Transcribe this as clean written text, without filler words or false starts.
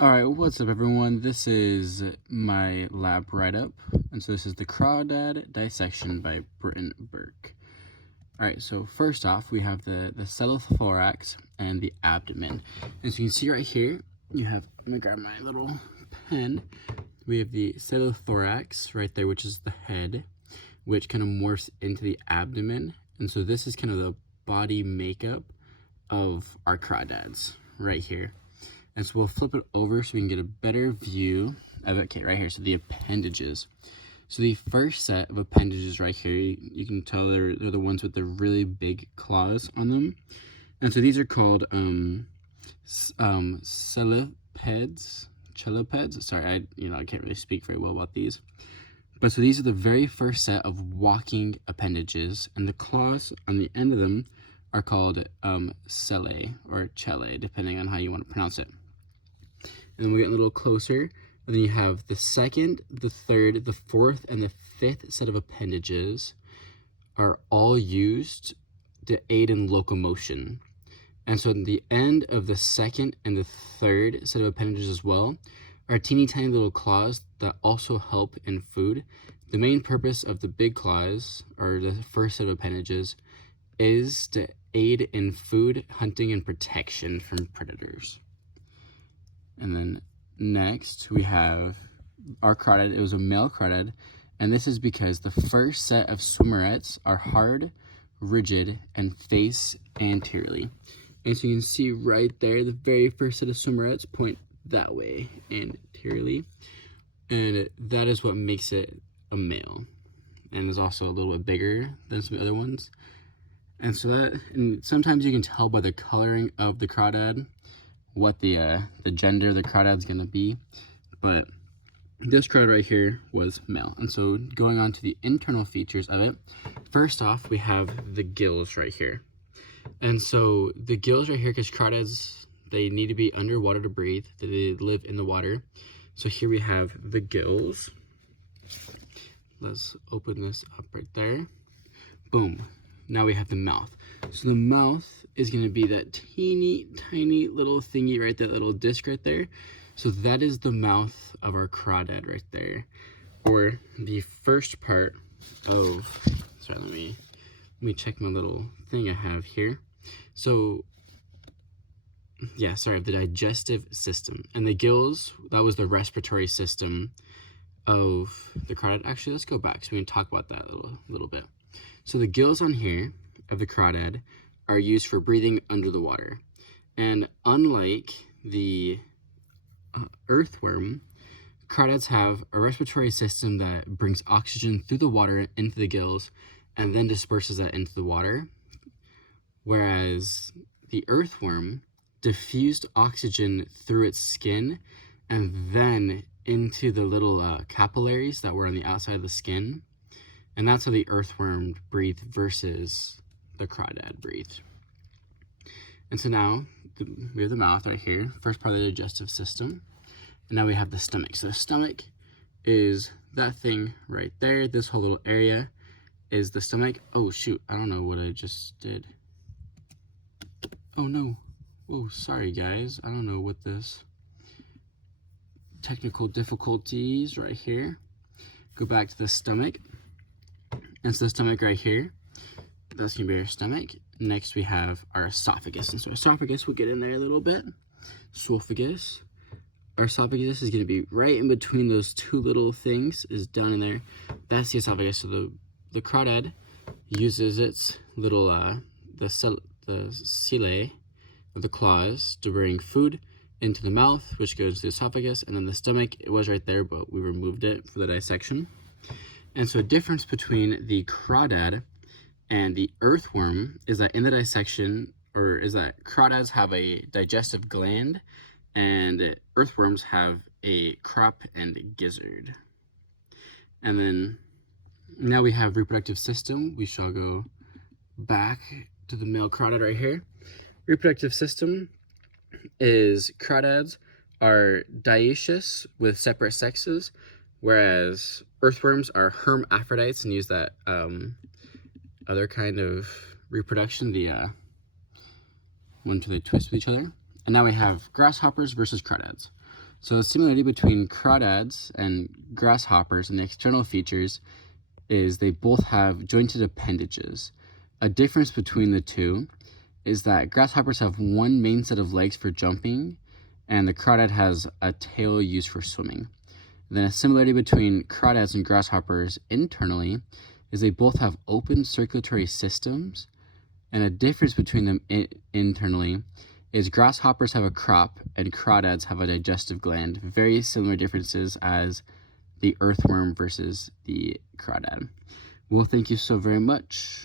Alright, what's up everyone? This is my lab write-up, and so this is the Crawdad Dissection by Britton Burke. Alright, so first off, we have the cellothorax and the abdomen. As you can see right here, you have, let me grab my little pen, we have the cellothorax right there, which is the head, which kind of morphs into the abdomen, and so this is kind of the body makeup of our crawdads right here. And so we'll flip it over so we can get a better view of it. Okay, right here, so the appendages. So the first set of appendages right here, you can tell they're the ones with the really big claws on them. And so these are called chelipeds. Sorry, I can't really speak very well about these. But so these are the very first set of walking appendages, and the claws on the end of them are called chelae or chelae, depending on how you want to pronounce it. And then we get a little closer, and then you have the second, the third, the fourth, and the fifth set of appendages are all used to aid in locomotion. And so at the end of the second and the third set of appendages as well are teeny tiny little claws that also help in food. The main purpose of the big claws, or the first set of appendages, is to aid in food, hunting, and protection from predators. And then next we have our crawdad. It was a male crawdad, and this is because the first set of swimmerets are hard, rigid, and face anteriorly. And so you can see right there, the very first set of swimmerets point that way anteriorly, and that is what makes it a male, and is also a little bit bigger than some other ones. And so and sometimes you can tell by the coloring of the crawdad what the gender of the crawdad's gonna be, but this crawdad right here was male. And so going on to the internal features of it, first off we have the gills right here. And so the gills right here, because crawdads, they need to be underwater to breathe, they live in the water. So here we have the gills. Let's open this up right there. Boom. Now we have the mouth. So the mouth is going to be that teeny tiny little thingy, right, that little disc right there. So that is the mouth of our crawdad right there, or the first part of, sorry, let me check my little thing I have here. So yeah, sorry, the digestive system. And the gills, that was the respiratory system of the crawdad. Actually, let's go back so we can talk about that a little bit. So the gills on here of the crawdad are used for breathing under the water. And unlike the earthworm, crawdads have a respiratory system that brings oxygen through the water into the gills and then disperses that into the water. Whereas the earthworm diffused oxygen through its skin and then into the little capillaries that were on the outside of the skin. And that's how the earthworm breathed versus the crawdad breathed. And so now we have the mouth right here, first part of the digestive system. And now we have the stomach. So the stomach is that thing right there. This whole little area is the stomach. Oh shoot, I don't know what I just did. Oh no. Oh, sorry guys. I don't know what this technical difficulties right here. Go back to the stomach. And so the stomach right here, that's gonna be our stomach. Next we have our esophagus. And so esophagus, we'll get in there a little bit. Esophagus. Our esophagus is gonna be right in between those two little things, is down in there. That's the esophagus. So the crawdad uses its little, the chelae, of the claws, to bring food into the mouth, which goes to the esophagus, and then the stomach, it was right there, but we removed it for the dissection. And so a difference between the crawdad and the earthworm is that in the dissection, or is that crawdads have a digestive gland and earthworms have a crop and gizzard. And then now we have reproductive system. We shall go back to the male crawdad right here. Reproductive system is crawdads are dioecious with separate sexes, whereas earthworms are hermaphrodites and use that other kind of reproduction, the one where they twist with each other. And now we have grasshoppers versus crawdads. So the similarity between crawdads and grasshoppers and the external features is they both have jointed appendages. A difference between the two is that grasshoppers have one main set of legs for jumping, and the crawdad has a tail used for swimming. Then a similarity between crawdads and grasshoppers internally is they both have open circulatory systems, and a difference between them internally is grasshoppers have a crop and crawdads have a digestive gland. Very similar differences as the earthworm versus the crawdad. Well, thank you so very much.